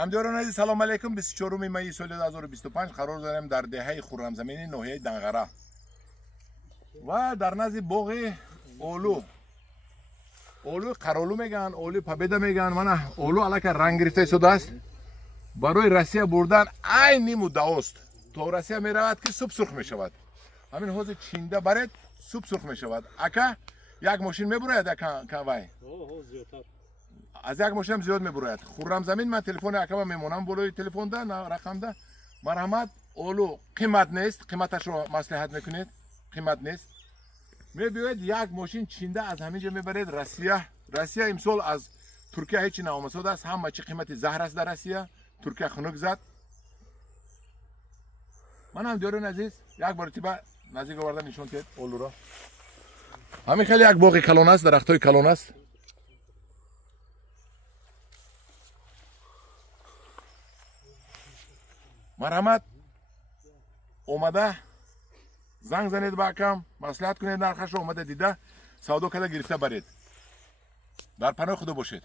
همداران عزیز سلام علیکم. 24 می سال 2025 قرار داریم در دهه خرمزمین ناحیه دنغره و در نزد باغ اولو قرالو میگن، اولو پبیدا میگن. من اولو الک رنگ گرفته شده است، برای رسیه بردن عین مدعاست. تا رسیه میرود که صبح سرخ میشود. همین حوض چینده برد صبح سرخ میشود. اکا یک ماشین میبراید اکا وای از یک ماشین زیاد میبراید. خرمزمین من تلفن اکا میمونم بالای تلفن ده رقم ده. مرحمت اولو قیمت نیست، قیمتش رو مصلحت میکنید، قیمت نیست. میبیاید یک ماشین چینده از همینجا میبرید رسیه امسال از ترکیه هیچی نامسود است. همه چی قیمت زهر است در رسیه. ترکیه خنک زد. من هم دیارون عزیز یک بار تیبه نزدیک آوردن نشون کرد اولو را. همین خیلی یک باغ کلان است، درختای کلان است. مرحمت اومده زنگ زنید به اکم، مصلحت کنید، نرخش رو اومده دیده سودا کرده گرفته برید. در پناه خدا باشید.